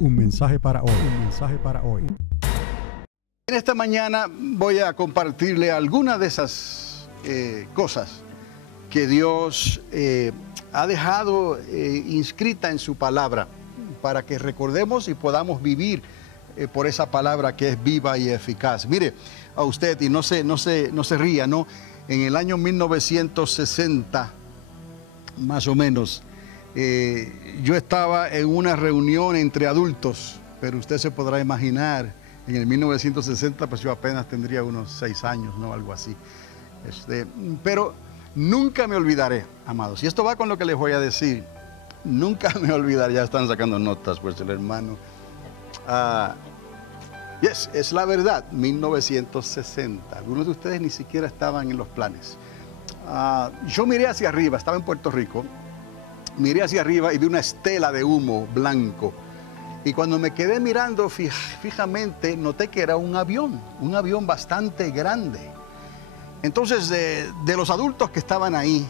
Un mensaje para hoy. Un mensaje para hoy. En esta mañana voy a compartirle algunas de esas cosas que Dios ha dejado inscrita en su palabra para que recordemos y podamos vivir por esa palabra que es viva y eficaz. Mire a usted y no se ría, ¿no? En el año 1960, más o menos, yo estaba en una reunión entre adultos, pero usted se podrá imaginar, en el 1960 pues yo apenas tendría unos 6 años, ¿no? Algo así. Pero nunca me olvidaré, amados, y esto va con lo que les voy a decir, nunca me olvidaré, ya están sacando notas pues el hermano. Es la verdad, 1960, algunos de ustedes ni siquiera estaban en los planes. Yo miré hacia arriba, estaba en Puerto Rico, miré hacia arriba y vi una estela de humo blanco. Y cuando me quedé mirando fijamente, noté que era un avión bastante grande. Entonces, de los adultos que estaban ahí,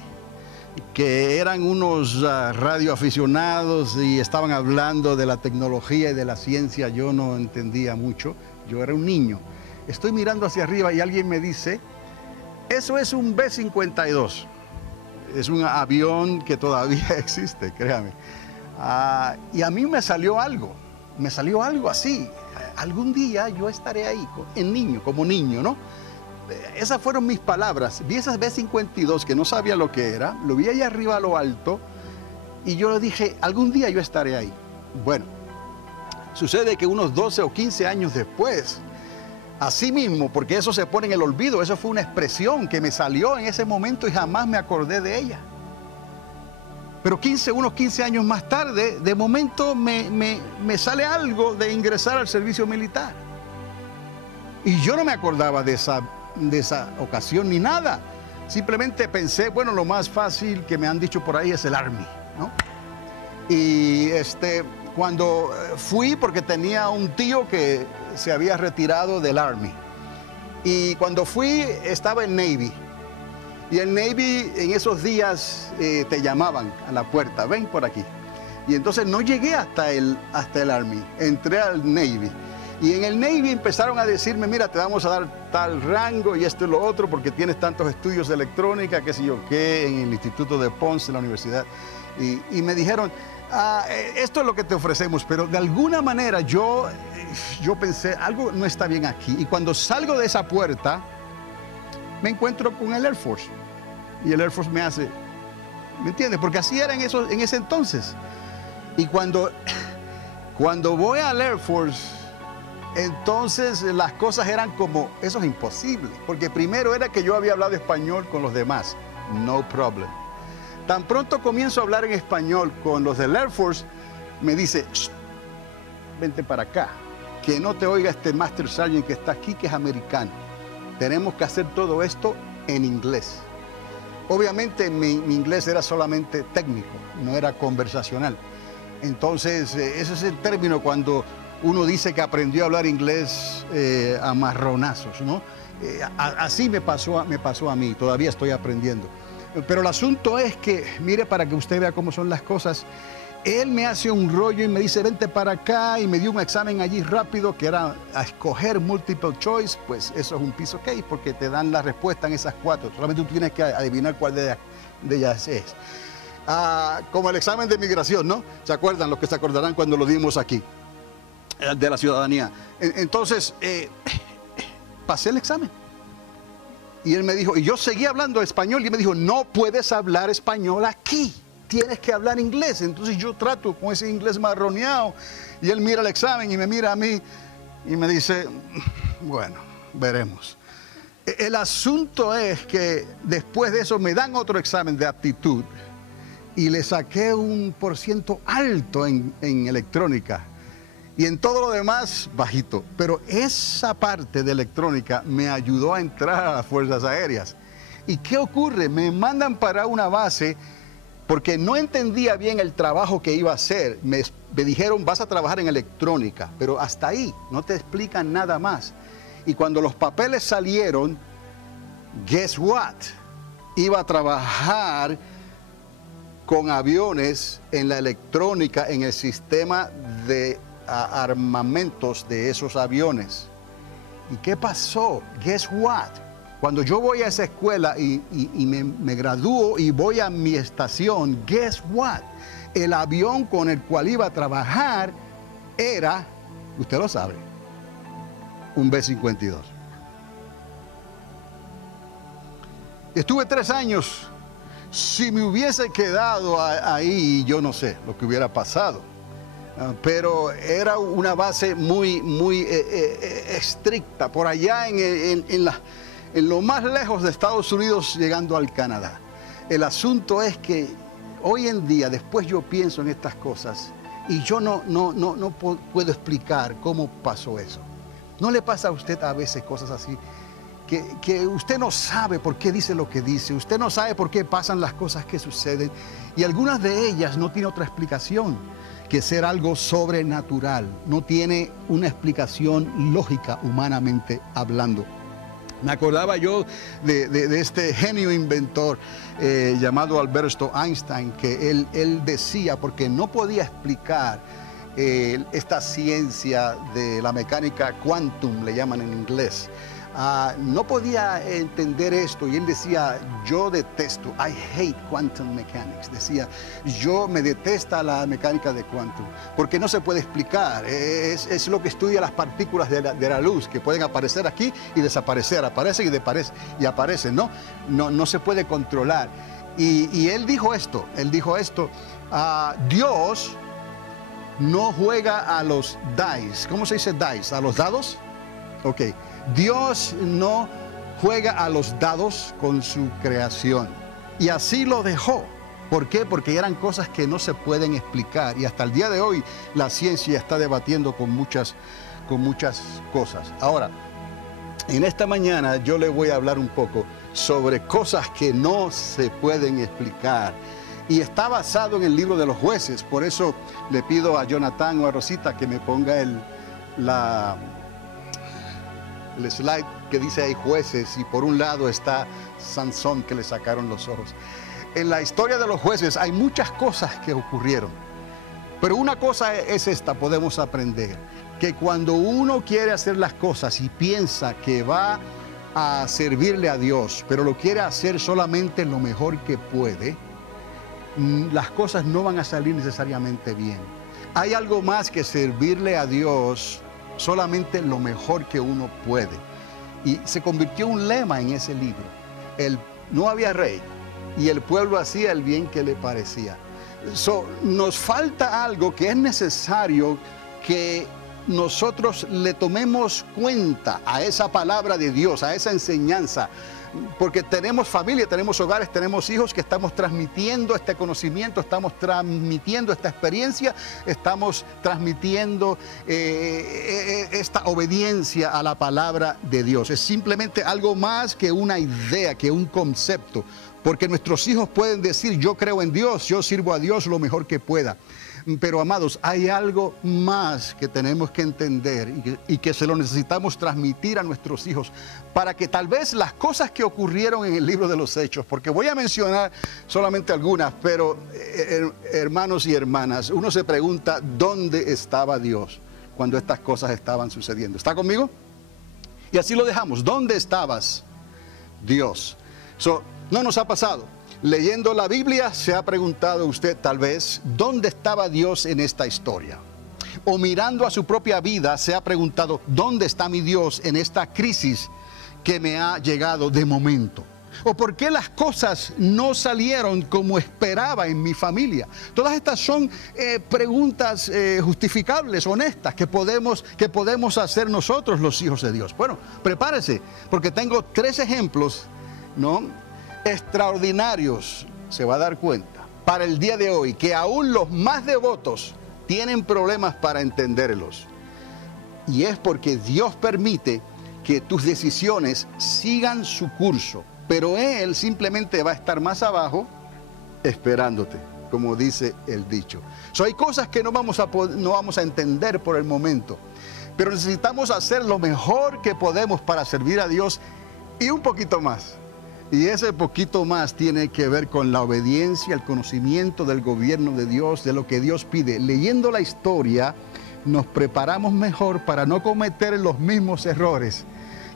que eran unos radioaficionados y estaban hablando de la tecnología y de la ciencia, yo no entendía mucho, yo era un niño. Estoy mirando hacia arriba y alguien me dice, eso es un B-52. Es un avión que todavía existe, créame. Y a mí me salió algo así. Algún día yo estaré ahí, como niño, ¿no? Esas fueron mis palabras. Vi esas B-52 que no sabía lo que era, lo vi allá arriba a lo alto y yo dije, algún día yo estaré ahí. Bueno, sucede que unos 12 o 15 años después, así mismo, porque eso se pone en el olvido, eso fue una expresión que me salió en ese momento y jamás me acordé de ella. Pero unos 15 años más tarde, de momento me sale algo de ingresar al servicio militar. Y yo no me acordaba de esa ocasión ni nada. Simplemente pensé, bueno, lo más fácil que me han dicho por ahí es el Army, ¿no? Y cuando fui, porque tenía un tío que se había retirado del Army. Y cuando fui, estaba en Navy. Y el Navy en esos días te llamaban a la puerta, ven por aquí. Y entonces no llegué hasta el Army, entré al Navy. Y en el Navy empezaron a decirme, mira, te vamos a dar tal rango y esto y lo otro, porque tienes tantos estudios de electrónica, qué sé yo qué, en el Instituto de Ponce, en la universidad. Y me dijeron, esto es lo que te ofrecemos, pero de alguna manera yo pensé, algo no está bien aquí. Y cuando salgo de esa puerta, me encuentro con el Air Force. Y el Air Force me hace, ¿me entiendes? Porque así era en ese entonces. Y cuando voy al Air Force, entonces las cosas eran como, eso es imposible. Porque primero era que yo había hablado español con los demás, no problem. Tan pronto comienzo a hablar en español con los del Air Force, me dice, vente para acá, que no te oiga este Master Sergeant que está aquí, que es americano. Tenemos que hacer todo esto en inglés. Obviamente mi inglés era solamente técnico, no era conversacional. Entonces, ese es el término cuando uno dice que aprendió a hablar inglés a marronazos, ¿no? Así me pasó a mí, todavía estoy aprendiendo. Pero el asunto es que, mire, para que usted vea cómo son las cosas, él me hace un rollo y me dice, vente para acá, y me dio un examen allí rápido que era a escoger multiple choice. Pues eso es un piece of cake porque te dan la respuesta en esas 4. Solamente tú tienes que adivinar cuál de ellas es. Como el examen de migración, ¿no? ¿Se acuerdan? Los que se acordarán cuando lo dimos aquí, de la ciudadanía. Entonces, pasé el examen. Y él me dijo, y yo seguía hablando español, y él me dijo, no puedes hablar español aquí. Tienes que hablar inglés. Entonces yo trato con ese inglés marroneado y él mira el examen y me mira a mí y me dice, bueno, veremos. El asunto es que después de eso me dan otro examen de aptitud y le saqué un % alto en electrónica y en todo lo demás bajito. Pero esa parte de electrónica me ayudó a entrar a las Fuerzas Aéreas. ¿Y qué ocurre? Me mandan para una base porque no entendía bien el trabajo que iba a hacer. Me dijeron, vas a trabajar en electrónica, pero hasta ahí, no te explican nada más. Y cuando los papeles salieron, guess what? Iba a trabajar con aviones en la electrónica, en el sistema de armamentos de esos aviones. ¿Y qué pasó? Guess what? Cuando yo voy a esa escuela y me gradúo y voy a mi estación, guess what? El avión con el cual iba a trabajar era, usted lo sabe, un B-52. Estuve 3 años. Si me hubiese quedado ahí, yo no sé lo que hubiera pasado. Pero era una base muy estricta, por allá en lo más lejos de Estados Unidos, llegando al Canadá. El asunto es que hoy en día, después yo pienso en estas cosas y yo no puedo explicar cómo pasó eso. ¿No le pasa a usted a veces cosas así? Que usted no sabe por qué dice lo que dice, usted no sabe por qué pasan las cosas que suceden, y algunas de ellas no tienen otra explicación que ser algo sobrenatural, no tiene una explicación lógica humanamente hablando. Me acordaba yo de este genio inventor llamado Alberto Einstein, que él decía, porque no podía explicar esta ciencia de la mecánica quantum, le llaman en inglés. No podía entender esto, y él decía, yo detesto, I hate quantum mechanics, decía, yo me detesta la mecánica de quantum, porque no se puede explicar, es lo que estudia las partículas de la luz, que pueden aparecer aquí y desaparecer, aparecen y aparecen, no se puede controlar. Y él dijo esto, Dios no juega a los dice. ¿Cómo se dice dice? ¿A los dados? Ok. Dios no juega a los dados con su creación. Y así lo dejó. ¿Por qué? Porque eran cosas que no se pueden explicar. Y hasta el día de hoy la ciencia está debatiendo con muchas cosas. Ahora, en esta mañana yo le voy a hablar un poco sobre cosas que no se pueden explicar. Y está basado en el libro de los jueces. Por eso le pido a Jonathan o a Rosita que me ponga el slide que dice ahí jueces, y por un lado está Sansón, que le sacaron los ojos. En la historia de los jueces hay muchas cosas que ocurrieron, pero una cosa es esta, podemos aprender, que cuando uno quiere hacer las cosas y piensa que va a servirle a Dios, pero lo quiere hacer solamente lo mejor que puede, las cosas no van a salir necesariamente bien. Hay algo más que servirle a Dios solamente lo mejor que uno puede. Y se convirtió en un lema en ese libro. No había rey y el pueblo hacía el bien que le parecía. Nos falta algo que es necesario que nosotros le tomemos cuenta a esa palabra de Dios, a esa enseñanza. Porque tenemos familia, tenemos hogares, tenemos hijos que estamos transmitiendo este conocimiento, estamos transmitiendo esta experiencia, estamos transmitiendo esta obediencia a la palabra de Dios. Es simplemente algo más que una idea, que un concepto. Porque nuestros hijos pueden decir, yo creo en Dios, yo sirvo a Dios lo mejor que pueda. Pero amados, hay algo más que tenemos que entender y que se lo necesitamos transmitir a nuestros hijos para que tal vez las cosas que ocurrieron en el libro de los Hechos, porque voy a mencionar solamente algunas, pero hermanos y hermanas, uno se pregunta ¿dónde estaba Dios cuando estas cosas estaban sucediendo? ¿Está conmigo? Y así lo dejamos. ¿Dónde estabas, Dios? No nos ha pasado. Leyendo la Biblia, se ha preguntado usted tal vez, ¿dónde estaba Dios en esta historia? O mirando a su propia vida, se ha preguntado, ¿dónde está mi Dios en esta crisis que me ha llegado de momento? ¿O por qué las cosas no salieron como esperaba en mi familia? Todas estas son preguntas justificables, honestas, que podemos hacer nosotros los hijos de Dios. Bueno, prepárese, porque tengo 3 ejemplos, ¿no?, extraordinarios, se va a dar cuenta, para el día de hoy, que aún los más devotos tienen problemas para entenderlos. Y es porque Dios permite que tus decisiones sigan su curso, pero Él simplemente va a estar más abajo esperándote, como dice el dicho. Hay cosas que no vamos a entender por el momento, pero necesitamos hacer lo mejor que podemos para servir a Dios y un poquito más. Y ese poquito más tiene que ver con la obediencia, el conocimiento del gobierno de Dios, de lo que Dios pide. Leyendo la historia, nos preparamos mejor para no cometer los mismos errores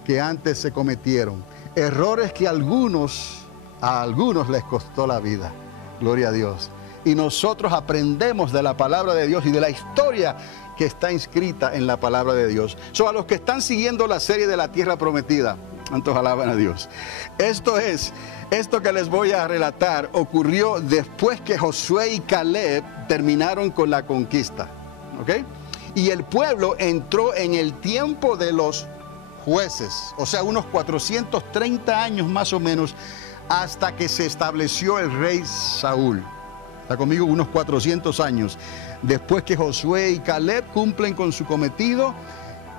que antes se cometieron. Errores que a algunos les costó la vida. Gloria a Dios. Y nosotros aprendemos de la palabra de Dios y de la historia que está inscrita en la palabra de Dios. A los que están siguiendo la serie de la Tierra Prometida, ¿cuántos alaban a Dios? Esto que les voy a relatar ocurrió después que Josué y Caleb terminaron con la conquista, ¿ok? Y el pueblo entró en el tiempo de los jueces, o sea, unos 430 años más o menos, hasta que se estableció el rey Saúl. Está conmigo, unos 400 años. Después que Josué y Caleb cumplen con su cometido,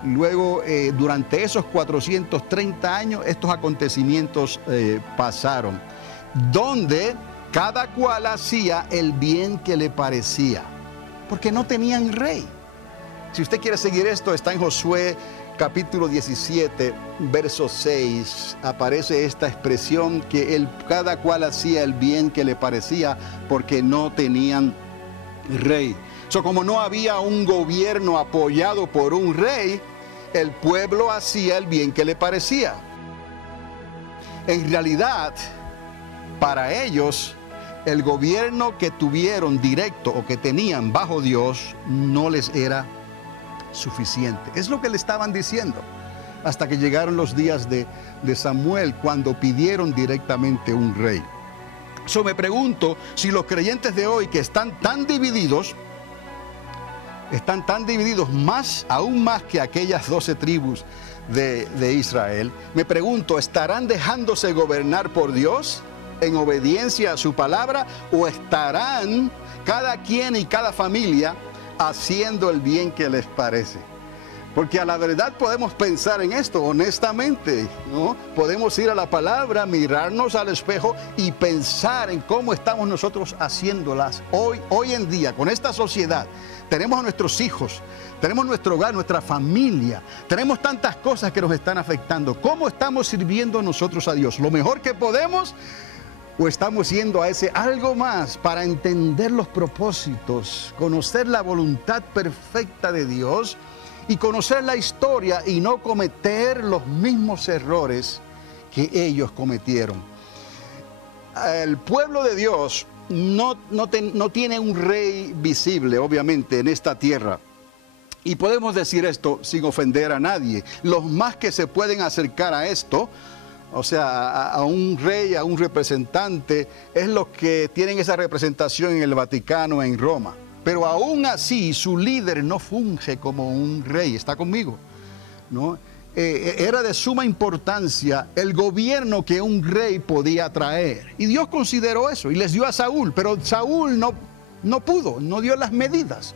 luego durante esos 430 años estos acontecimientos pasaron, donde cada cual hacía el bien que le parecía, porque no tenían rey. Si usted quiere seguir esto, está en Josué capítulo 17, verso 6, aparece esta expresión que cada cual hacía el bien que le parecía porque no tenían rey. Como no había un gobierno apoyado por un rey, el pueblo hacía el bien que le parecía. En realidad, para ellos, el gobierno que tuvieron directo o que tenían bajo Dios no les era suficiente. Es lo que le estaban diciendo hasta que llegaron los días de Samuel, cuando pidieron directamente un rey. Me pregunto si los creyentes de hoy que están tan divididos aún más que aquellas 12 tribus de Israel, me pregunto, ¿estarán dejándose gobernar por Dios en obediencia a su palabra, o estarán cada quien y cada familia haciendo el bien que les parece? Porque a la verdad podemos pensar en esto honestamente, ¿no? Podemos ir a la palabra, mirarnos al espejo y pensar en cómo estamos nosotros haciéndolas hoy en día, con esta sociedad. Tenemos a nuestros hijos, tenemos nuestro hogar, nuestra familia, tenemos tantas cosas que nos están afectando. ¿Cómo estamos sirviendo nosotros a Dios? ¿Lo mejor que podemos? ¿O estamos yendo a ese algo más para entender los propósitos, conocer la voluntad perfecta de Dios y conocer la historia y no cometer los mismos errores que ellos cometieron? El pueblo de Dios no tiene un rey visible, obviamente, en esta tierra. Y podemos decir esto sin ofender a nadie. Los más que se pueden acercar a esto, o sea, a un rey, a un representante, es los que tienen esa representación en el Vaticano, en Roma. Pero aún así, su líder no funge como un rey. ¿Está conmigo? ¿No? Era de suma importancia el gobierno que un rey podía traer. Y Dios consideró eso y les dio a Saúl. Pero Saúl no pudo, no dio las medidas.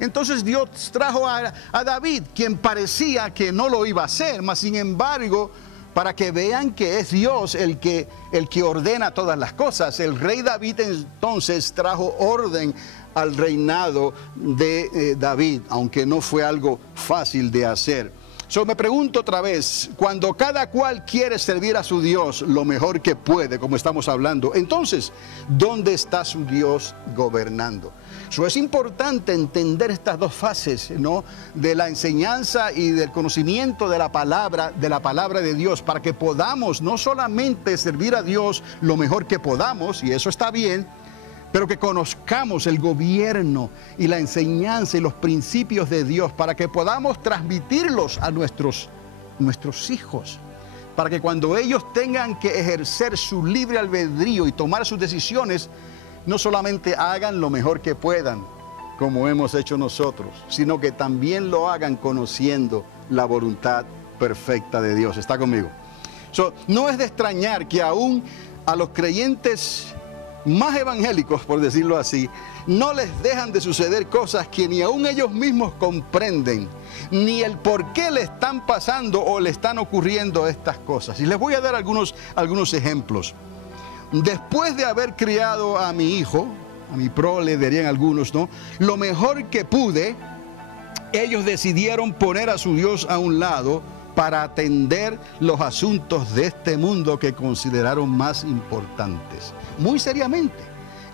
Entonces Dios trajo a David, quien parecía que no lo iba a hacer, mas sin embargo, para que vean que es Dios el que ordena todas las cosas. El rey David entonces trajo orden al reinado de David, aunque no fue algo fácil de hacer. Me pregunto otra vez, cuando cada cual quiere servir a su Dios lo mejor que puede, como estamos hablando, entonces, ¿dónde está su Dios gobernando? Es importante entender estas dos fases, ¿no?, de la enseñanza y del conocimiento de la palabra de Dios, para que podamos no solamente servir a Dios lo mejor que podamos, y eso está bien, pero que conozcamos el gobierno y la enseñanza y los principios de Dios, para que podamos transmitirlos a nuestros hijos, para que cuando ellos tengan que ejercer su libre albedrío y tomar sus decisiones, no solamente hagan lo mejor que puedan, como hemos hecho nosotros, sino que también lo hagan conociendo la voluntad perfecta de Dios. ¿Está conmigo? No es de extrañar que aún a los creyentes más evangélicos, por decirlo así, no les dejan de suceder cosas que ni aún ellos mismos comprenden, ni el por qué le están pasando o le están ocurriendo estas cosas. Y les voy a dar algunos ejemplos. Después de haber criado a mi hijo, a mi prole, dirían algunos, ¿no?, lo mejor que pude, ellos decidieron poner a su Dios a un lado para atender los asuntos de este mundo que consideraron más importantes. Muy seriamente.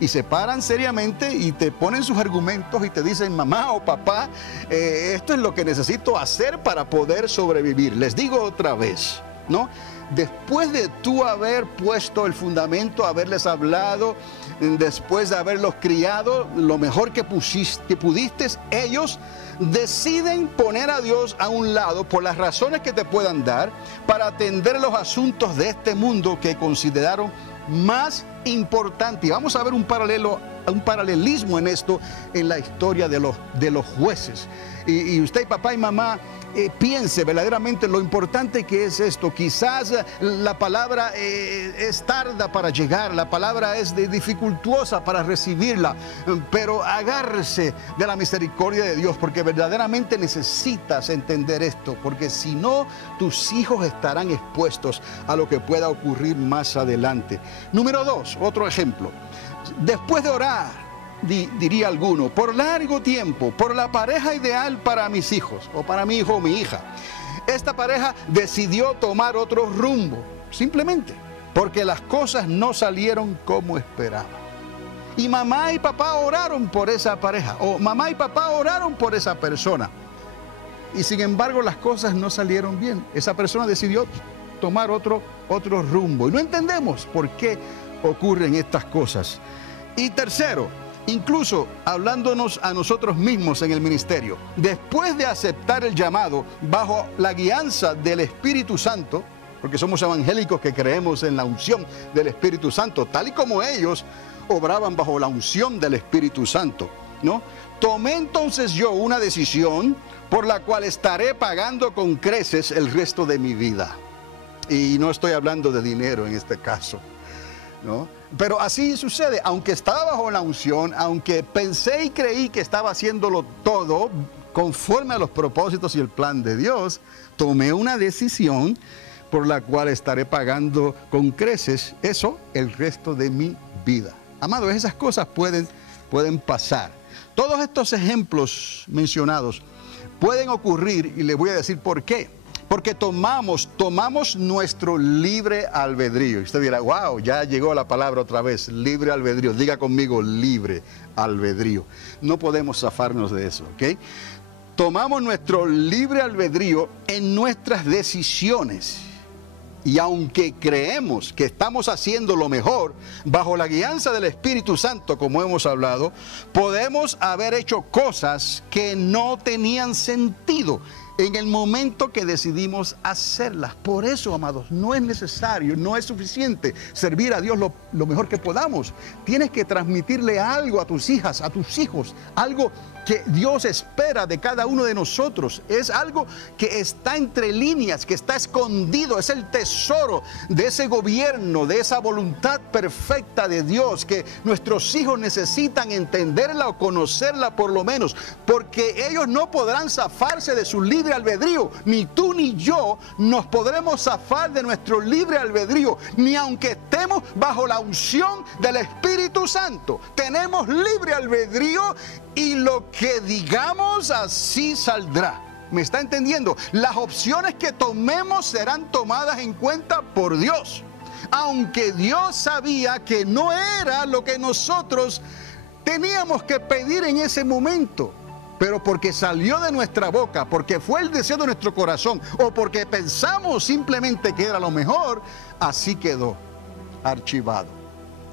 y se paran seriamente y te ponen sus argumentos y te dicen, mamá o papá, esto es lo que necesito hacer para poder sobrevivir. Les digo otra vez, ¿no? Después de tú haber puesto el fundamento, haberles hablado, después de haberlos criado, lo mejor que pudiste, ellos deciden poner a Dios a un lado por las razones que te puedan dar para atender los asuntos de este mundo que consideraron más importante. Y vamos a ver un paralelismo en esto en la historia de los jueces. Y usted, papá y mamá, piense verdaderamente lo importante que es esto. Quizás la palabra es tarda para llegar, la palabra es dificultuosa para recibirla, pero agárrese de la misericordia de Dios, porque verdaderamente necesitas entender esto, porque si no, tus hijos estarán expuestos a lo que pueda ocurrir más adelante. Número 2, otro ejemplo. Después de orar, diría alguno, por largo tiempo, por la pareja ideal para mis hijos, o para mi hijo o mi hija, esta pareja decidió tomar otro rumbo, simplemente porque las cosas no salieron como esperaba. Y mamá y papá oraron por esa pareja, o mamá y papá oraron por esa persona, y sin embargo las cosas no salieron bien. Esa persona decidió tomar otro rumbo, y no entendemos por qué ocurren estas cosas. Y tercero, incluso hablándonos a nosotros mismos en el ministerio, después de aceptar el llamado bajo la guianza del Espíritu Santo, porque somos evangélicos que creemos en la unción del Espíritu Santo, tal y como ellos obraban bajo la unción del Espíritu Santo, ¿no? Tomé entonces yo una decisión por la cual estaré pagando con creces el resto de mi vida. Y no estoy hablando de dinero en este caso, ¿no? Pero así sucede, aunque estaba bajo la unción, aunque pensé y creí que estaba haciéndolo todo conforme a los propósitos y el plan de Dios, tomé una decisión por la cual estaré pagando con creces eso el resto de mi vida. Amados, esas cosas pueden pasar. Todos estos ejemplos mencionados pueden ocurrir, y les voy a decir por qué. Porque tomamos nuestro libre albedrío. Y usted dirá, wow, ya llegó la palabra otra vez, libre albedrío. Diga conmigo, libre albedrío. No podemos zafarnos de eso, ¿ok? Tomamos nuestro libre albedrío en nuestras decisiones. Y aunque creemos que estamos haciendo lo mejor, bajo la guianza del Espíritu Santo, como hemos hablado, podemos haber hecho cosas que no tenían sentido en el momento que decidimos hacerlas. Por eso, amados, no es necesario, no es suficiente servir a Dios lo mejor que podamos. Tienes que transmitirle algo a tus hijas, a tus hijos, algo que Dios espera de cada uno de nosotros. Es algo que está entre líneas, que está escondido, es el tesoro de ese gobierno, de esa voluntad perfecta de Dios, que nuestros hijos necesitan entenderla o conocerla por lo menos, porque ellos no podrán zafarse de su libre albedrío, ni tú ni yo nos podremos zafar de nuestro libre albedrío, ni aunque estemos bajo la unción del Espíritu Santo. Tenemos libre albedrío y lo que digamos así saldrá. ¿Me está entendiendo? Las opciones que tomemos serán tomadas en cuenta por Dios, aunque Dios sabía que no era lo que nosotros teníamos que pedir en ese momento. Pero porque salió de nuestra boca, porque fue el deseo de nuestro corazón, o porque pensamos simplemente que era lo mejor, así quedó archivado.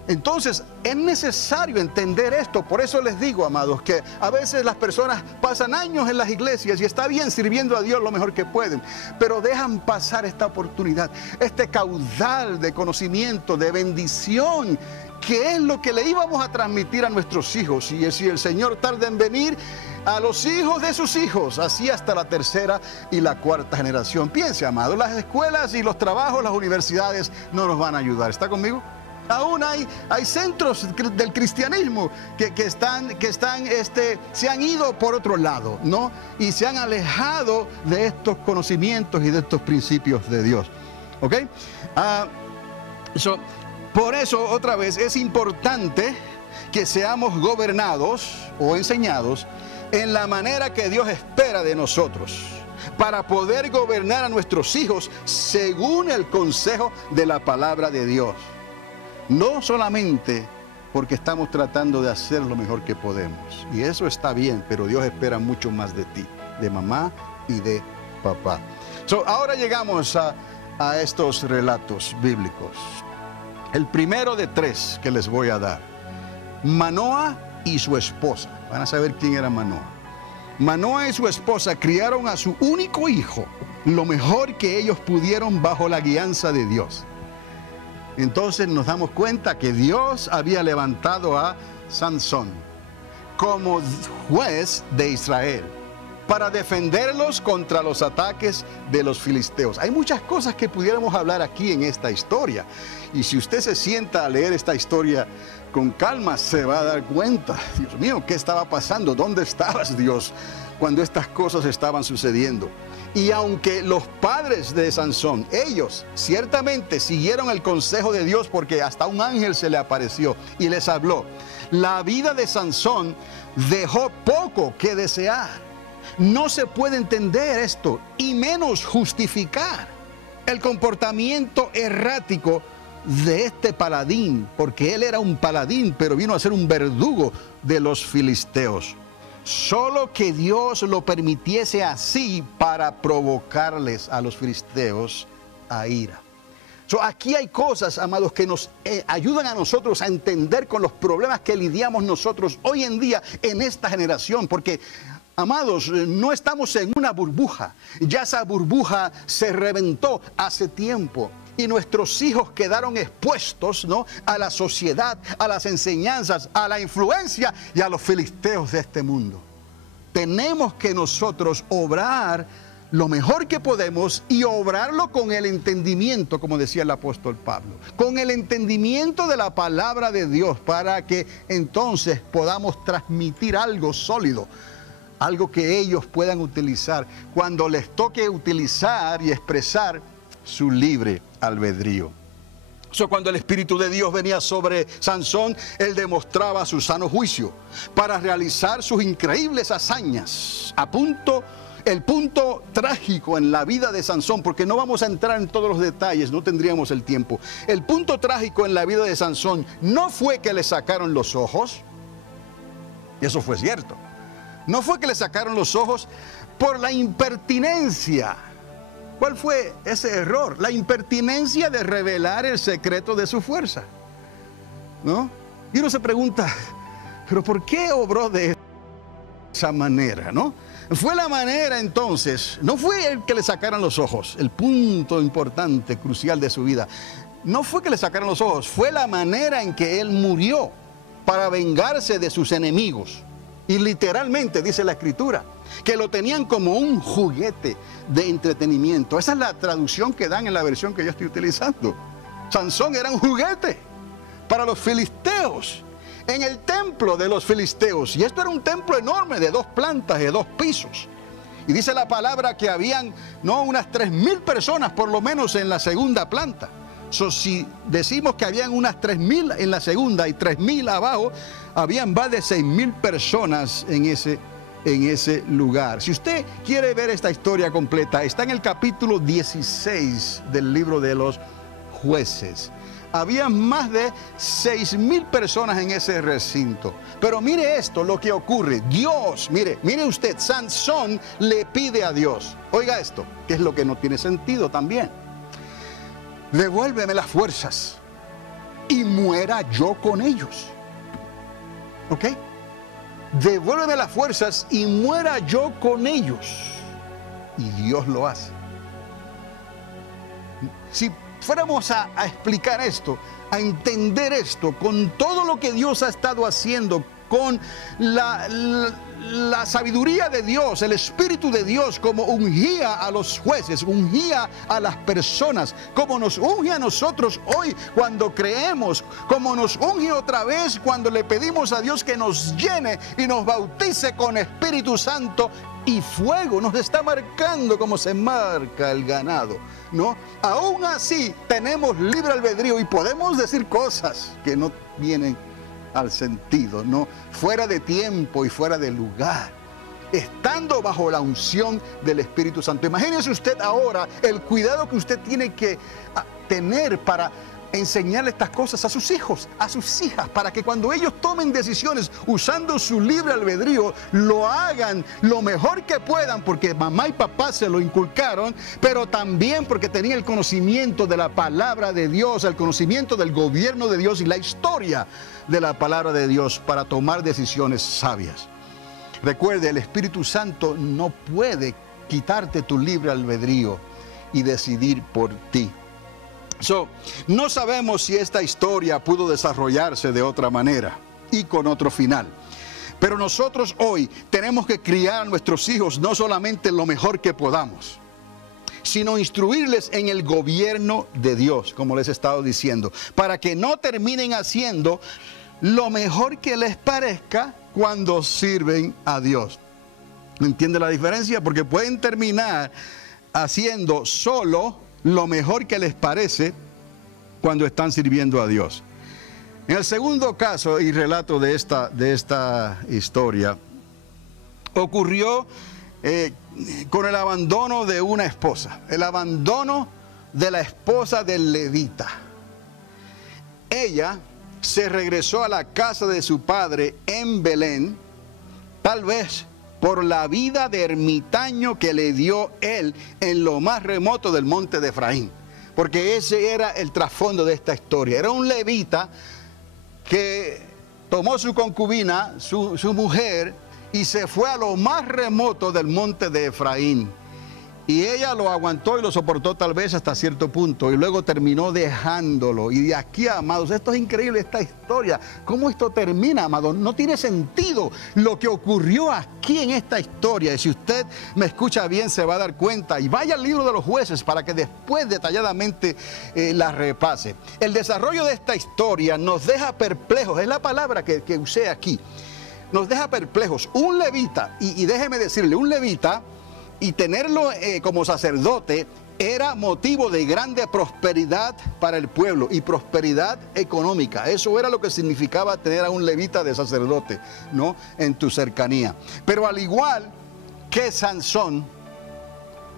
Entonces, es necesario entender esto. Por eso les digo, amados, que a veces las personas pasan años en las iglesias y está bien sirviendo a Dios lo mejor que pueden, pero dejan pasar esta oportunidad, este caudal de conocimiento, de bendición, que es lo que le íbamos a transmitir a nuestros hijos. Y si el Señor tarda en venir, a los hijos de sus hijos, así hasta la tercera y la cuarta generación. Piense, amado, las escuelas y los trabajos, las universidades no nos van a ayudar. ¿Está conmigo? Aún hay centros del cristianismo que se han ido por otro lado, ¿no? Y se han alejado de estos conocimientos y de estos principios de Dios. ¿Ok? Por eso, otra vez, es importante que seamos gobernados o enseñados en la manera que Dios espera de nosotros, para poder gobernar a nuestros hijos según el consejo de la palabra de Dios. No solamente porque estamos tratando de hacer lo mejor que podemos. Y eso está bien, pero Dios espera mucho más de ti, de mamá y de papá. Ahora llegamos a estos relatos bíblicos. El primero de 3 que les voy a dar. Manoa y su esposa. Van a saber quién era Manoa. Manoa y su esposa criaron a su único hijo, lo mejor que ellos pudieron bajo la guianza de Dios. Entonces nos damos cuenta que Dios había levantado a Sansón como juez de Israel para defenderlos contra los ataques de los filisteos. Hay muchas cosas que pudiéramos hablar aquí en esta historia. Y si usted se sienta a leer esta historia con calma, se va a dar cuenta, Dios mío, ¿qué estaba pasando? ¿Dónde estabas, Dios, cuando estas cosas estaban sucediendo? Y aunque los padres de Sansón, ellos ciertamente siguieron el consejo de Dios, porque hasta un ángel se le apareció y les habló, la vida de Sansón dejó poco que desear. No se puede entender esto, y menos justificar el comportamiento errático de este paladín, porque él era un paladín, pero vino a ser un verdugo de los filisteos. Solo que Dios lo permitiese así para provocarles a los filisteos a ira. Aquí hay cosas, amados, que nos ayudan a nosotros a entender con los problemas que lidiamos nosotros hoy en día en esta generación, porque, amados, no estamos en una burbuja. Ya esa burbuja se reventó hace tiempo. Y nuestros hijos quedaron expuestos, ¿no?, a la sociedad, a las enseñanzas, a la influencia y a los filisteos de este mundo. Tenemos que nosotros obrar lo mejor que podemos y obrarlo con el entendimiento, como decía el apóstol Pablo, con el entendimiento de la palabra de Dios, para que entonces podamos transmitir algo sólido, algo que ellos puedan utilizar cuando les toque utilizar y expresar su libre albedrío. Cuando el Espíritu de Dios venía sobre Sansón, él demostraba su sano juicio para realizar sus increíbles hazañas. El punto trágico en la vida de Sansón, porque no vamos a entrar en todos los detalles, no tendríamos el tiempo. El punto trágico en la vida de Sansón no fue que le sacaron los ojos, eso fue cierto. No fue que le sacaron los ojos por la impertinencia. ¿Cuál fue ese error? La impertinencia de revelar el secreto de su fuerza, ¿no? Y uno se pregunta, ¿pero por qué obró de esa manera, no? Fue la manera entonces, no fue el que le sacaran los ojos, el punto importante, crucial de su vida. No fue que le sacaran los ojos, fue la manera en que él murió para vengarse de sus enemigos. Y literalmente dice la Escritura que lo tenían como un juguete de entretenimiento. Esa es la traducción que dan en la versión que yo estoy utilizando. Sansón era un juguete para los filisteos en el templo de los filisteos. Y esto era un templo enorme de 2 plantas, de 2 pisos. Y dice la palabra que habían unas 3,000 personas por lo menos en la segunda planta. Si decimos que habían unas 3,000 en la segunda y 3,000 abajo, habían más de 6,000 personas en ese lugar. Si usted quiere ver esta historia completa, está en el capítulo 16 del libro de los Jueces. Había más de 6,000 personas en ese recinto. Pero mire esto, lo que ocurre. Dios, mire usted, Sansón le pide a Dios. Oiga esto, que es lo que no tiene sentido también. Devuélveme las fuerzas y muera yo con ellos. ¿Ok? Devuélveme las fuerzas y muera yo con ellos. Y Dios lo hace. Si fuéramos a explicar esto, a entender esto, con todo lo que Dios ha estado haciendo, con la sabiduría de Dios, el Espíritu de Dios, como ungía a los jueces, ungía a las personas, como nos unge a nosotros hoy cuando creemos, como nos unge otra vez cuando le pedimos a Dios que nos llene y nos bautice con Espíritu Santo y fuego. Nos está marcando como se marca el ganado, ¿no? Aún así tenemos libre albedrío y podemos decir cosas que no vienen al sentido, ¿no? Fuera de tiempo y fuera de lugar, estando bajo la unción del Espíritu Santo. Imagínese usted ahora el cuidado que usted tiene que tener para enseñarle estas cosas a sus hijos, a sus hijas, para que cuando ellos tomen decisiones usando su libre albedrío, lo hagan lo mejor que puedan, porque mamá y papá se lo inculcaron, pero también porque tenían el conocimiento de la palabra de Dios, el conocimiento del gobierno de Dios y la historia de la palabra de Dios para tomar decisiones sabias. Recuerde, el Espíritu Santo no puede quitarte tu libre albedrío y decidir por ti. No sabemos si esta historia pudo desarrollarse de otra manera y con otro final. Pero nosotros hoy tenemos que criar a nuestros hijos no solamente lo mejor que podamos, sino instruirles en el gobierno de Dios, como les he estado diciendo, para que no terminen haciendo lo mejor que les parezca cuando sirven a Dios. ¿Entiende la diferencia? Porque pueden terminar haciendo solo lo mejor que les parece cuando están sirviendo a Dios. En el segundo caso y relato de esta historia, ocurrió con el abandono de una esposa, el abandono de la esposa del levita. Ella se regresó a la casa de su padre en Belén, tal vez por la vida de ermitaño que le dio él en lo más remoto del monte de Efraín. Porque ese era el trasfondo de esta historia. Era un levita que tomó su concubina, su mujer, y se fue a lo más remoto del monte de Efraín. Y ella lo aguantó y lo soportó tal vez hasta cierto punto, y luego terminó dejándolo. Y de aquí, amados, esto es increíble, esta historia. ¿Cómo esto termina, amados? No tiene sentido lo que ocurrió aquí en esta historia. Y si usted me escucha bien, se va a dar cuenta. Y vaya al libro de los Jueces para que después detalladamente la repase. El desarrollo de esta historia nos deja perplejos. Es la palabra que usé aquí. Nos deja perplejos. Un levita, y déjeme decirle, un levita, y tenerlo como sacerdote era motivo de grande prosperidad para el pueblo y prosperidad económica. Eso era lo que significaba tener a un levita de sacerdote, ¿no?, en tu cercanía. Pero al igual que Sansón,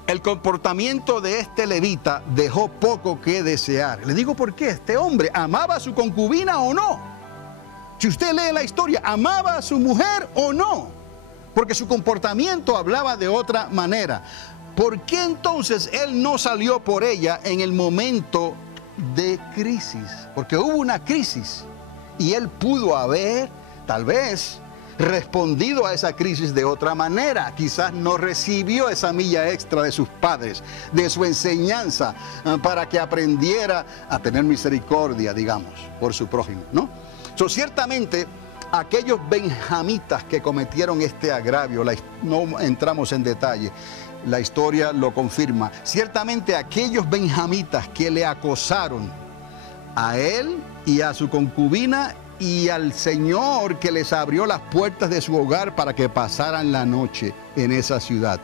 el comportamiento de este levita dejó poco que desear. Le digo por qué. Este hombre amaba a su concubina o no. Si usted lee la historia, ¿amaba a su mujer o no? Porque su comportamiento hablaba de otra manera. ¿Por qué entonces él no salió por ella en el momento de crisis? Porque hubo una crisis y él pudo haber, tal vez, respondido a esa crisis de otra manera. Quizás no recibió esa milla extra de sus padres, de su enseñanza, para que aprendiera a tener misericordia, digamos, por su prójimo, ¿no? Ciertamente, aquellos benjamitas que cometieron este agravio, no entramos en detalle, la historia lo confirma. Ciertamente aquellos benjamitas que le acosaron a él y a su concubina y al Señor que les abrió las puertas de su hogar para que pasaran la noche en esa ciudad.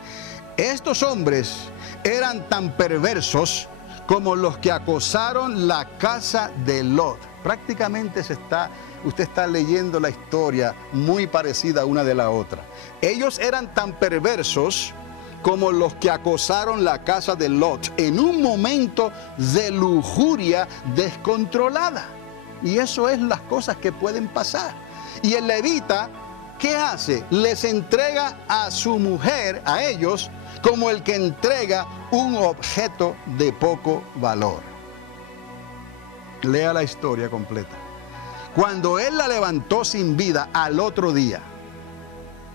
Estos hombres eran tan perversos como los que acosaron la casa de Lot. Prácticamente usted está leyendo la historia muy parecida una de la otra. Ellos eran tan perversos como los que acosaron la casa de Lot en un momento de lujuria descontrolada. Y eso es las cosas que pueden pasar. Y el levita, ¿qué hace? Les entrega a su mujer, a ellos, como el que entrega un objeto de poco valor. Lea la historia completa. Cuando él la levantó sin vida al otro día,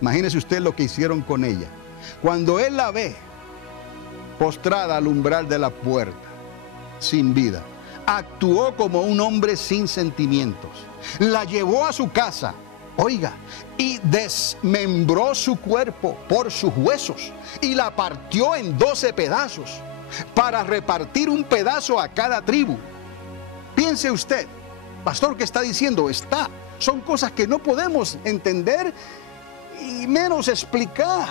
imagínese usted lo que hicieron con ella. Cuando él la ve postrada al umbral de la puerta, sin vida, actuó como un hombre sin sentimientos. La llevó a su casa, oiga, y desmembró su cuerpo por sus huesos y la partió en 12 pedazos para repartir un pedazo a cada tribu. Piense usted, pastor, ¿qué está diciendo? Son cosas que no podemos entender y menos explicar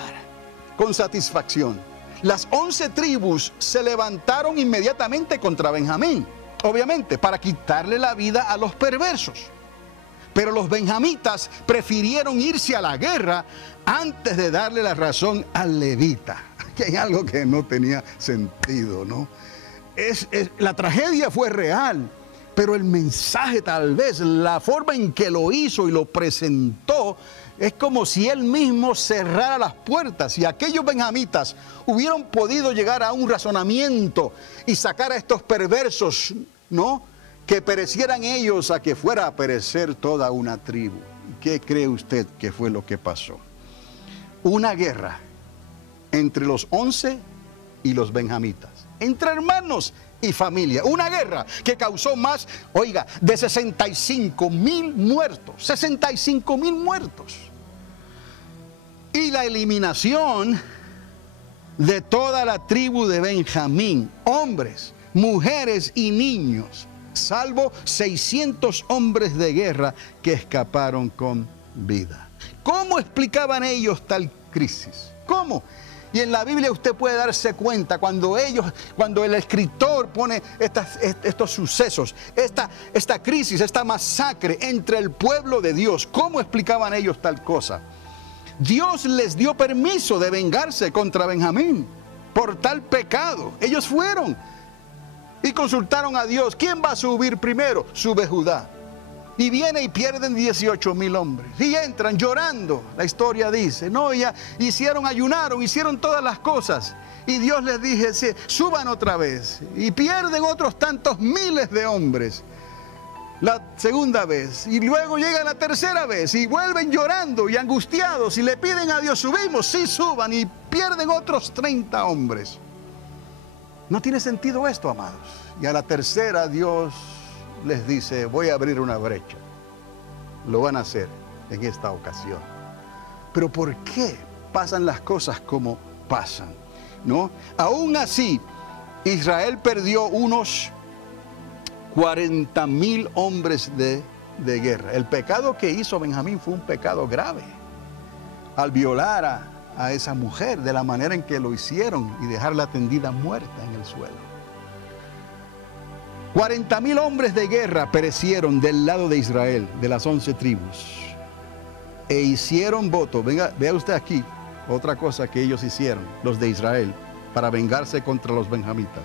con satisfacción. Las 11 tribus se levantaron inmediatamente contra Benjamín, obviamente, para quitarle la vida a los perversos. Pero los benjamitas prefirieron irse a la guerra antes de darle la razón al levita. Que hay algo que no tenía sentido, ¿no? La tragedia fue real, Pero el mensaje tal vez, la forma en que lo hizo y lo presentó, es como si él mismo cerrara las puertas y aquellos benjamitas hubieran podido llegar a un razonamiento y sacar a estos perversos, ¿no? Que perecieran ellos a que fuera a perecer toda una tribu. ¿Qué cree usted que fue lo que pasó? Una guerra entre los 11 y los benjamitas, entre hermanos y familia. Una guerra que causó más, oiga, de 65,000 muertos. 65,000 muertos. Y la eliminación de toda la tribu de Benjamín, hombres, mujeres y niños, salvo 600 hombres de guerra que escaparon con vida. ¿Cómo explicaban ellos tal crisis? ¿Cómo? Y en la Biblia usted puede darse cuenta cuando el escritor pone estos sucesos, esta crisis, esta masacre entre el pueblo de Dios. ¿Cómo explicaban ellos tal cosa? Dios les dio permiso de vengarse contra Benjamín por tal pecado. Ellos fueron y consultaron a Dios. ¿Quién va a subir primero? Sube Judá. Y viene y pierden 18,000 hombres. Y entran llorando, la historia dice. No, ya ayunaron, hicieron todas las cosas. Y Dios les dice, suban otra vez. Y pierden otros tantos miles de hombres. La segunda vez. Y luego llega la tercera vez. Y vuelven llorando y angustiados. Y le piden a Dios, subimos, sí suban. Y pierden otros 30 hombres. No tiene sentido esto, amados. Y a la tercera Dios les dice, voy a abrir una brecha. Lo van a hacer en esta ocasión. Pero ¿por qué pasan las cosas como pasan? ¿No? Aún así, Israel perdió unos 40,000 hombres de guerra. El pecado que hizo Benjamín fue un pecado grave. Al violar a esa mujer de la manera en que lo hicieron y dejarla tendida muerta en el suelo. 40,000 hombres de guerra perecieron del lado de Israel, de las 11 tribus. E hicieron voto. Vea usted aquí, otra cosa que ellos hicieron, los de Israel, para vengarse contra los benjamitas.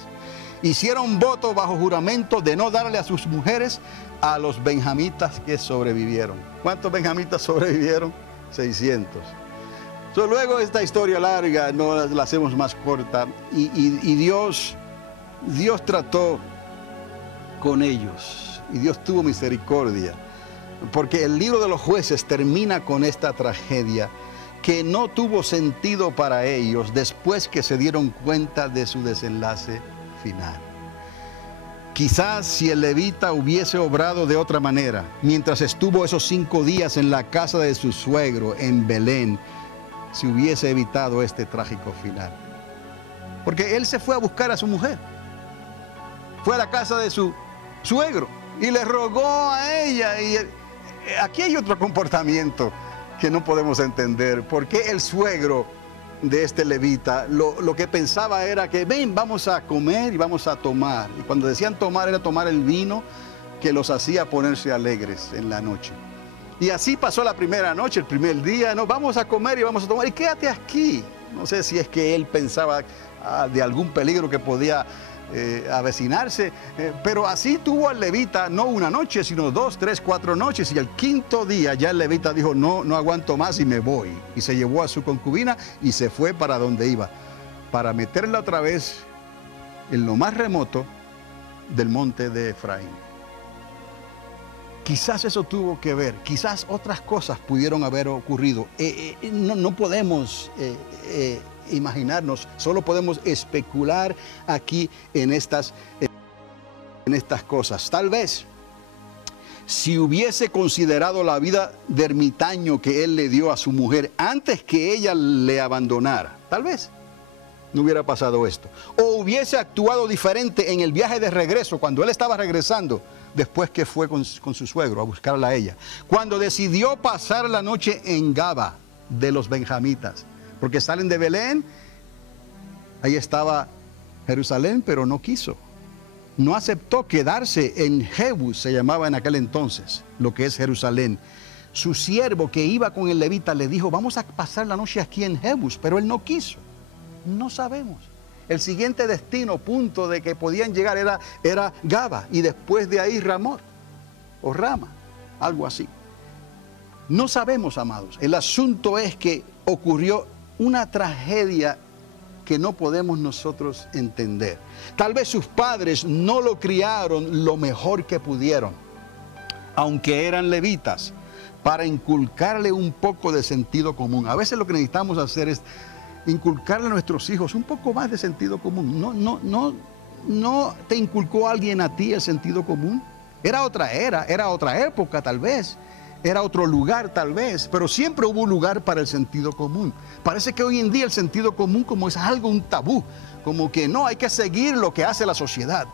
Hicieron voto bajo juramento de no darle a sus mujeres a los benjamitas que sobrevivieron. ¿Cuántos benjamitas sobrevivieron? 600. Luego esta historia larga, no la hacemos más corta. Y Dios trató con ellos. Y Dios tuvo misericordia. Porque el libro de los Jueces termina con esta tragedia que no tuvo sentido para ellos después que se dieron cuenta de su desenlace final. Quizás si el levita hubiese obrado de otra manera, mientras estuvo esos 5 días en la casa de su suegro en Belén, se hubiese evitado este trágico final. Porque él se fue a buscar a su mujer. Fue a la casa de su suegro y le rogó a ella. Y aquí hay otro comportamiento que no podemos entender. Porque el suegro de este levita lo que pensaba era que ven, vamos a comer y vamos a tomar. Y cuando decían tomar, era tomar el vino que los hacía ponerse alegres en la noche. Y así pasó la primera noche, el primer día, no, vamos a comer y vamos a tomar, y quédate aquí. No sé si es que él pensaba de algún peligro que podía avecinarse, pero así tuvo al levita no una noche, sino 2, 3, 4 noches, y el 5.º día ya el levita dijo, no aguanto más y me voy. Y se llevó a su concubina y se fue para donde iba, para meterla otra vez en lo más remoto del monte de Efraín. Quizás eso tuvo que ver, quizás otras cosas pudieron haber ocurrido. No podemos imaginarnos, solo podemos especular aquí en estas cosas. Tal vez, si hubiese considerado la vida de ermitaño que él le dio a su mujer antes que ella le abandonara, tal vez no hubiera pasado esto. O hubiese actuado diferente en el viaje de regreso, cuando él estaba regresando, después que fue con su suegro a buscarla a ella. Cuando decidió pasar la noche en Gaba de los benjamitas. Porque salen de Belén, ahí estaba Jerusalén, pero no quiso. No aceptó quedarse en Jebus, se llamaba en aquel entonces, lo que es Jerusalén. Su siervo que iba con el levita le dijo, vamos a pasar la noche aquí en Jebus, pero él no quiso. No sabemos. El siguiente destino, punto de que podían llegar era Gaba y después de ahí Ramot o Rama, algo así. No sabemos, amados. El asunto es que ocurrió una tragedia que no podemos nosotros entender. Tal vez sus padres no lo criaron lo mejor que pudieron, aunque eran levitas, para inculcarle un poco de sentido común. A veces lo que necesitamos hacer es inculcarle a nuestros hijos un poco más de sentido común. ¿No te inculcó alguien a ti el sentido común? Era otra era, era otra época tal vez, era otro lugar tal vez, pero siempre hubo un lugar para el sentido común. Parece que hoy en día el sentido común como es algo, un tabú, como que no, hay que seguir lo que hace la sociedad.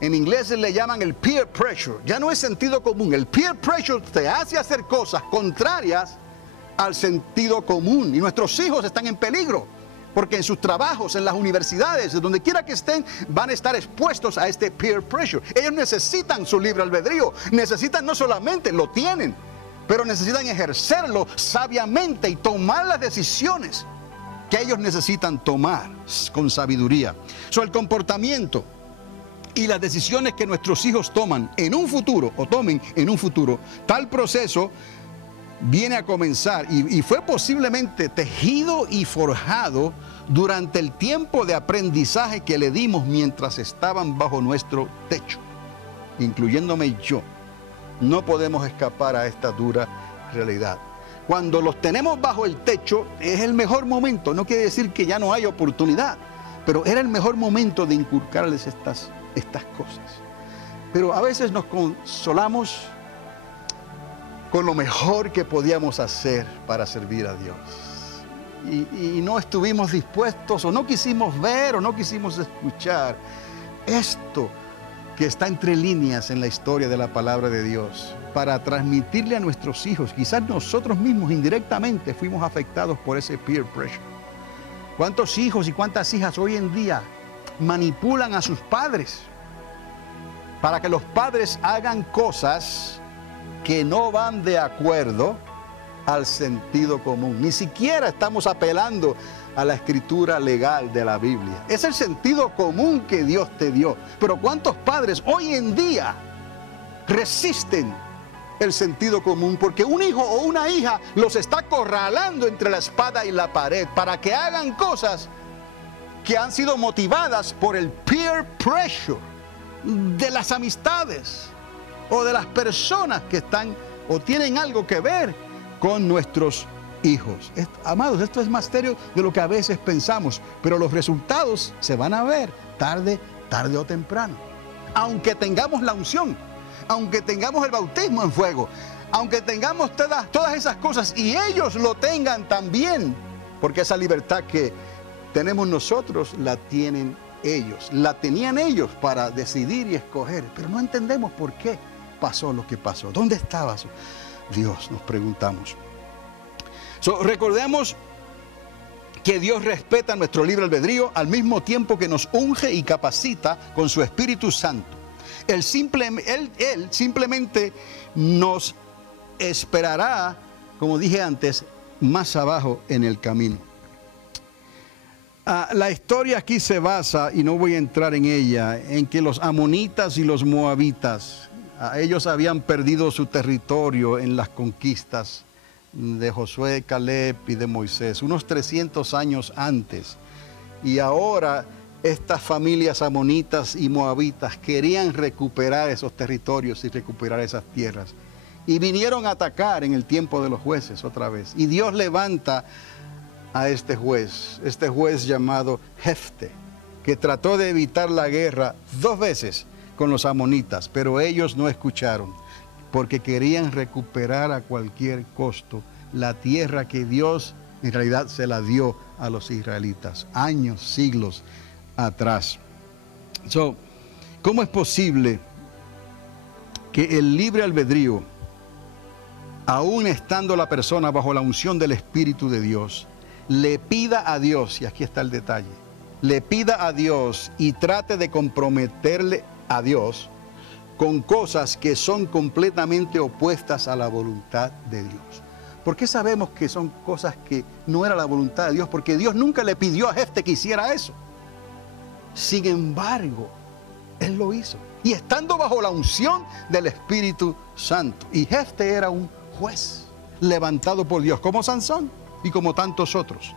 En inglés le llaman el peer pressure. Ya no es sentido común. El peer pressure te hace hacer cosas contrarias al sentido común. Y nuestros hijos están en peligro, porque en sus trabajos, en las universidades, donde quiera que estén, van a estar expuestos a este peer pressure. Ellos necesitan su libre albedrío. Necesitan, no solamente lo tienen, pero necesitan ejercerlo sabiamente y tomar las decisiones que ellos necesitan tomar con sabiduría. El comportamiento y las decisiones que nuestros hijos toman en un futuro, o tomen en un futuro, tal proceso viene a comenzar y fue posiblemente tejido y forjado durante el tiempo de aprendizaje que le dimos mientras estaban bajo nuestro techo, incluyéndome yo. No podemos escapar a esta dura realidad. Cuando los tenemos bajo el techo es el mejor momento. No quiere decir que ya no hay oportunidad, pero era el mejor momento de inculcarles estas cosas. Pero a veces nos consolamos con lo mejor que podíamos hacer para servir a Dios. Y no estuvimos dispuestos, o no quisimos ver, o no quisimos escuchar esto que está entre líneas en la historia de la palabra de Dios, para transmitirle a nuestros hijos. Quizás nosotros mismos indirectamente fuimos afectados por ese peer pressure. ¿Cuántos hijos y cuántas hijas hoy en día manipulan a sus padres para que los padres hagan cosas que no van de acuerdo al sentido común? Ni siquiera estamos apelando a la escritura legal de la Biblia. Es el sentido común que Dios te dio. Pero ¿cuántos padres hoy en día resisten el sentido común? Porque un hijo o una hija los está acorralando entre la espada y la pared para que hagan cosas que han sido motivadas por el peer pressure de las amistades o de las personas que están o tienen algo que ver con nuestros hijos. Amados, esto es más serio de lo que a veces pensamos, pero los resultados se van a ver tarde o temprano. Aunque tengamos la unción, aunque tengamos el bautismo en fuego, aunque tengamos todas esas cosas y ellos lo tengan también, porque esa libertad que tenemos nosotros la tienen ellos, la tenían ellos para decidir y escoger, pero no entendemos por qué pasó lo que pasó. ¿Dónde estaba Dios? Nos preguntamos. Recordemos que Dios respeta nuestro libre albedrío al mismo tiempo que nos unge y capacita con su Espíritu Santo. Él simplemente nos esperará, como dije antes, más abajo en el camino. La historia aquí se basa, y no voy a entrar en ella, en que los amonitas y los moabitas, ellos habían perdido su territorio en las conquistas de Josué, Caleb y de Moisés, unos 300 años antes. Y ahora estas familias amonitas y moabitas querían recuperar esos territorios y recuperar esas tierras. Y vinieron a atacar en el tiempo de los jueces otra vez. Y Dios levanta a este juez llamado Jefte, que trató de evitar la guerra 2 veces con los amonitas, pero ellos no escucharon, porque querían recuperar a cualquier costo la tierra que Dios en realidad se la dio a los israelitas, años, siglos atrás. ¿Cómo es posible que el libre albedrío, aún estando la persona bajo la unción del Espíritu de Dios, le pida a Dios, y aquí está el detalle, le pida a Dios y trate de comprometerle a Dios con cosas que son completamente opuestas a la voluntad de Dios? ¿Por qué sabemos que son cosas que no era la voluntad de Dios? Porque Dios nunca le pidió a Jefte que hiciera eso. Sin embargo, él lo hizo. Y estando bajo la unción del Espíritu Santo. Y Jefte era un juez levantado por Dios, como Sansón y como tantos otros.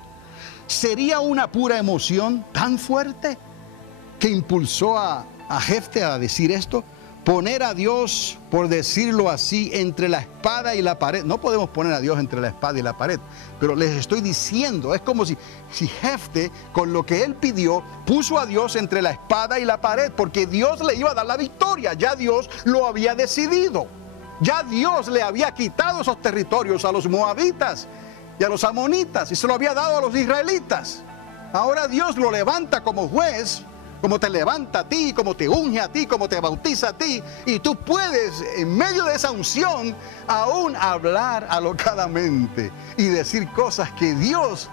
¿Sería una pura emoción tan fuerte que impulsó a Jefte a decir esto? Poner a Dios, por decirlo así, entre la espada y la pared. No podemos poner a Dios entre la espada y la pared, pero les estoy diciendo, es como si Jefte, con lo que él pidió, puso a Dios entre la espada y la pared, porque Dios le iba a dar la victoria. Ya Dios lo había decidido. Ya Dios le había quitado esos territorios a los moabitas y a los amonitas, y se lo había dado a los israelitas. Ahora Dios lo levanta como juez, como te levanta a ti, como te unge a ti, como te bautiza a ti, y tú puedes, en medio de esa unción, aún hablar alocadamente y decir cosas que Dios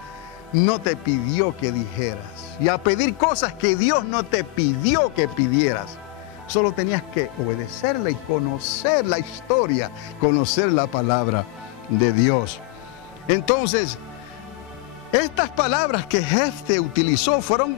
no te pidió que dijeras, y a pedir cosas que Dios no te pidió que pidieras. Solo tenías que obedecerle y conocer la historia, conocer la palabra de Dios. Entonces, estas palabras que Jefte utilizó fueron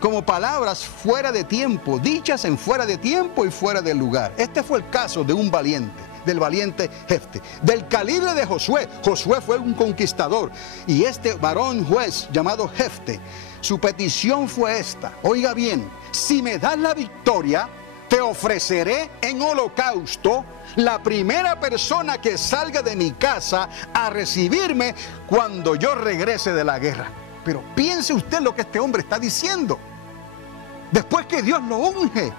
como palabras fuera de tiempo, dichas en fuera de tiempo y fuera de lugar. Este fue el caso de un valiente, del valiente Jefte, del calibre de Josué. Josué fue un conquistador, y este varón juez llamado Jefte, su petición fue esta: oiga bien, si me das la victoria, te ofreceré en holocausto la primera persona que salga de mi casa a recibirme cuando yo regrese de la guerra. Pero piense usted lo que este hombre está diciendo. Después que Dios lo unge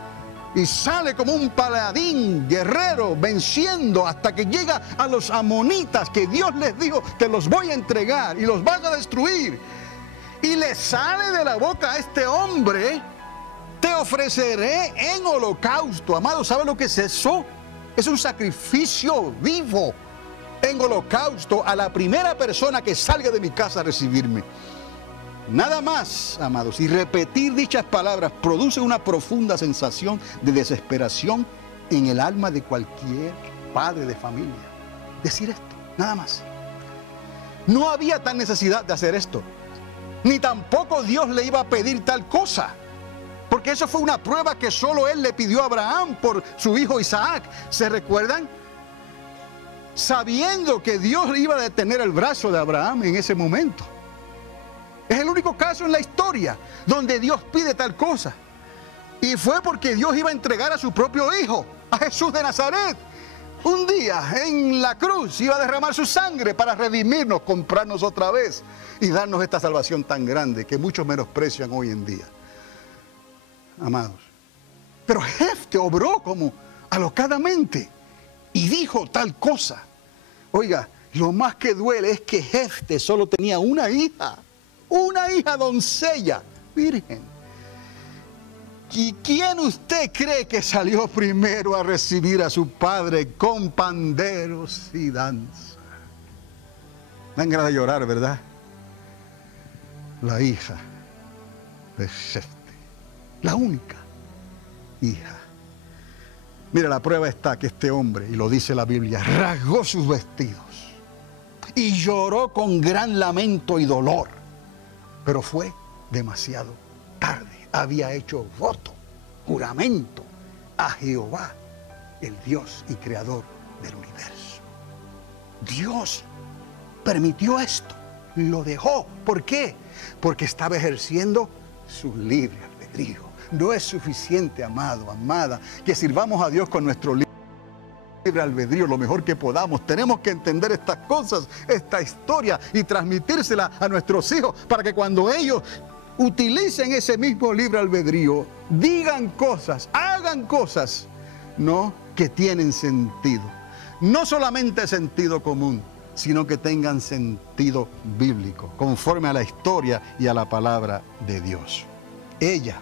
y sale como un paladín guerrero venciendo hasta que llega a los amonitas, que Dios les dijo: te los voy a entregar y los vas a destruir. Y le sale de la boca a este hombre: te ofreceré en holocausto. Amado, ¿sabe lo que es eso? Es un sacrificio vivo, en holocausto, a la primera persona que salga de mi casa a recibirme. Nada más, amados, y repetir dichas palabras produce una profunda sensación de desesperación en el alma de cualquier padre de familia. Decir esto, nada más. No había tal necesidad de hacer esto, ni tampoco Dios le iba a pedir tal cosa, porque eso fue una prueba que solo él le pidió a Abraham por su hijo Isaac. ¿Se recuerdan? Sabiendo que Dios iba a detener el brazo de Abraham en ese momento. Es el único caso en la historia donde Dios pide tal cosa. Y fue porque Dios iba a entregar a su propio hijo, a Jesús de Nazaret. Un día en la cruz iba a derramar su sangre para redimirnos, comprarnos otra vez y darnos esta salvación tan grande que muchos menosprecian hoy en día. Amados, pero Jefte obró como alocadamente y dijo tal cosa. Oiga, lo más que duele es que Jefte solo tenía una hija doncella, virgen. ¿Y quién usted cree que salió primero a recibir a su padre con panderos y danza? Dan ganas de llorar, ¿verdad? La hija de Jefte, la única hija. Mira, la prueba está que este hombre, y lo dice la Biblia, rasgó sus vestidos y lloró con gran lamento y dolor. Pero fue demasiado tarde. Había hecho voto, juramento a Jehová, el Dios y creador del universo. Dios permitió esto, lo dejó. ¿Por qué? Porque estaba ejerciendo su libre albedrío. No es suficiente, amado, amada, que sirvamos a Dios con nuestro libre albedrío lo mejor que podamos. Tenemos que entender estas cosas, esta historia, y transmitírsela a nuestros hijos para que cuando ellos utilicen ese mismo libre albedrío, digan cosas, hagan cosas, ¿no?, que tienen sentido. No solamente sentido común, sino que tengan sentido bíblico, conforme a la historia y a la palabra de Dios. Ella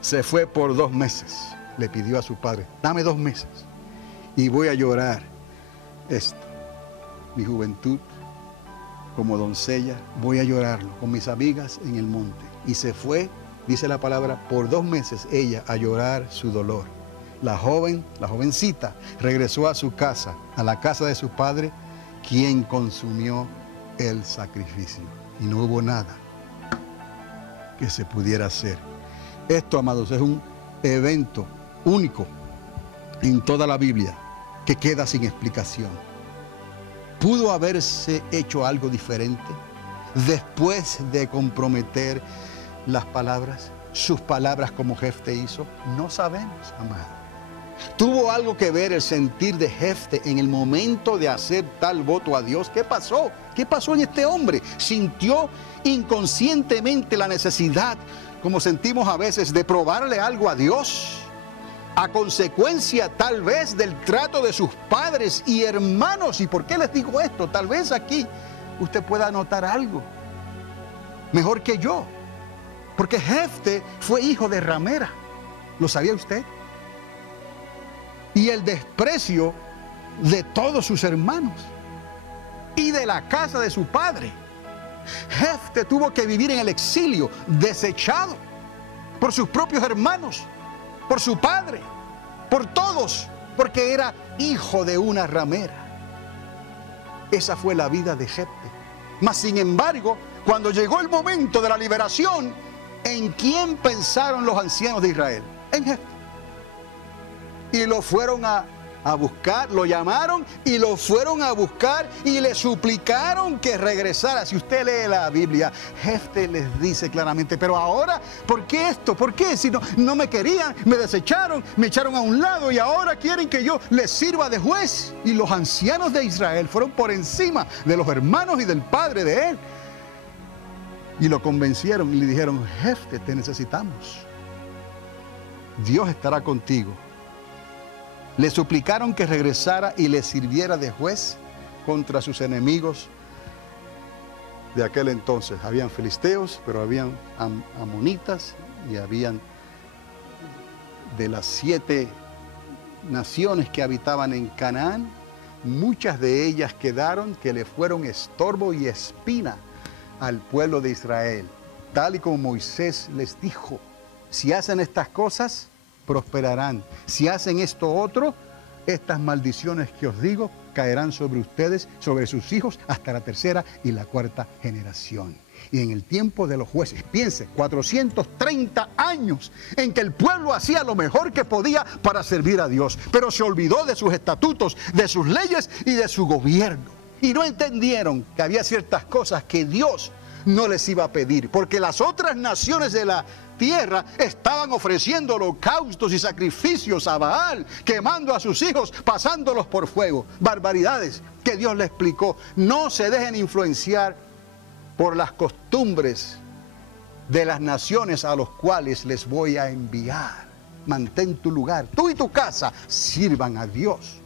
se fue por 2 meses. Le pidió a su padre: dame 2 meses y voy a llorar esto. Mi juventud como doncella, voy a llorarlo con mis amigas en el monte. Y se fue, dice la palabra, por 2 meses ella a llorar su dolor. La jovencita, regresó a su casa, a la casa de su padre, quien consumió el sacrificio. Y no hubo nada que se pudiera hacer. Esto, amados, es un evento único en toda la Biblia que queda sin explicación. ¿Pudo haberse hecho algo diferente después de comprometer las palabras, sus palabras como Jefte hizo? No sabemos, amado. ¿Tuvo algo que ver el sentir de Jefte en el momento de hacer tal voto a Dios? ¿Qué pasó? ¿Qué pasó en este hombre? ¿Sintió inconscientemente la necesidad, como sentimos a veces, de probarle algo a Dios? A consecuencia tal vez del trato de sus padres y hermanos. ¿Y por qué les digo esto? Tal vez aquí usted pueda notar algo mejor que yo. Porque Jefte fue hijo de ramera. ¿Lo sabía usted? Y el desprecio de todos sus hermanos y de la casa de su padre. Jefte tuvo que vivir en el exilio, desechado por sus propios hermanos, por su padre, por todos, porque era hijo de una ramera. Esa fue la vida de Jefte. Mas sin embargo, cuando llegó el momento de la liberación, ¿en quién pensaron los ancianos de Israel? En Jefte. Y lo fueron a buscar, lo llamaron y lo fueron a buscar y le suplicaron que regresara. Si usted lee la Biblia, Jefte les dice claramente: pero ahora, ¿por qué esto? ¿Por qué? Si no me querían, me desecharon, me echaron a un lado y ahora quieren que yo les sirva de juez. Y los ancianos de Israel fueron por encima de los hermanos y del padre de él. Y lo convencieron y le dijeron: Jefte, te necesitamos. Dios estará contigo. Le suplicaron que regresara y le sirviera de juez contra sus enemigos de aquel entonces. Habían filisteos, pero habían amonitas y habían de las 7 naciones que habitaban en Canaán. Muchas de ellas quedaron que le fueron estorbo y espina al pueblo de Israel, tal y como Moisés les dijo: si hacen estas cosas, prosperarán. Si hacen esto otro, estas maldiciones que os digo caerán sobre ustedes, sobre sus hijos, hasta la 3ª y la 4ª generación. Y en el tiempo de los jueces, piense, 430 años en que el pueblo hacía lo mejor que podía para servir a Dios, pero se olvidó de sus estatutos, de sus leyes y de su gobierno. Y no entendieron que había ciertas cosas que Dios no les iba a pedir, porque las otras naciones de la tierra estaban ofreciendo holocaustos y sacrificios a Baal, quemando a sus hijos, pasándolos por fuego. Barbaridades que Dios le explicó. No se dejen influenciar por las costumbres de las naciones a los cuales les voy a enviar. Mantén tu lugar. Tú y tu casa sirvan a Dios.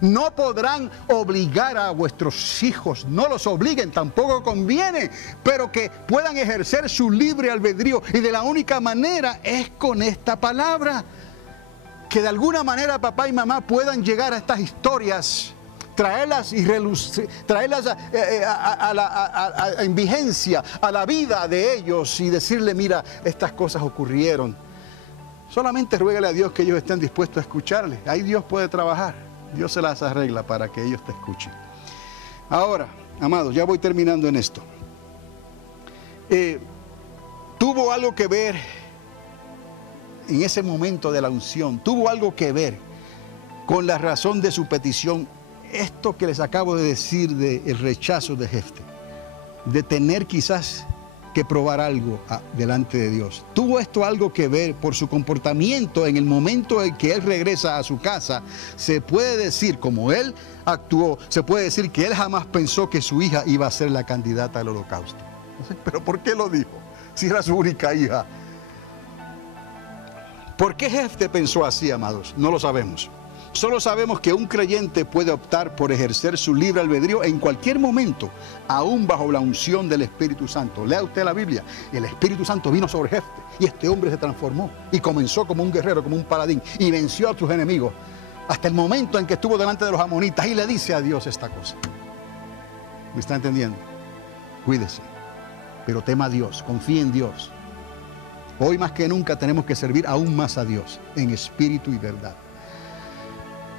No podrán obligar a vuestros hijos, no los obliguen, tampoco conviene, pero que puedan ejercer su libre albedrío. Y de la única manera es con esta palabra. Que de alguna manera papá y mamá puedan llegar a estas historias, traerlas en vigencia a la vida de ellos y decirle: mira, estas cosas ocurrieron. Solamente ruégale a Dios que ellos estén dispuestos a escucharle. Ahí Dios puede trabajar. Dios se las arregla para que ellos te escuchen. Ahora, amados, ya voy terminando en esto. Tuvo algo que ver en ese momento de la unción, tuvo algo que ver con la razón de su petición. Esto que les acabo de decir del rechazo de Jefte, de tener quizás que probar algo delante de Dios. ¿Tuvo esto algo que ver por su comportamiento en el momento en que él regresa a su casa? Se puede decir, como él actuó, se puede decir que él jamás pensó que su hija iba a ser la candidata al holocausto. ¿Pero por qué lo dijo? Si era su única hija. ¿Por qué Jefte pensó así, amados? No lo sabemos. Solo sabemos que un creyente puede optar por ejercer su libre albedrío en cualquier momento, aún bajo la unción del Espíritu Santo. Lea usted la Biblia. El Espíritu Santo vino sobre Jefte y este hombre se transformó y comenzó como un guerrero, como un paladín, y venció a sus enemigos hasta el momento en que estuvo delante de los amonitas y le dice a Dios esta cosa. ¿Me está entendiendo? Cuídese, pero tema a Dios, confíe en Dios. Hoy más que nunca tenemos que servir aún más a Dios en espíritu y verdad.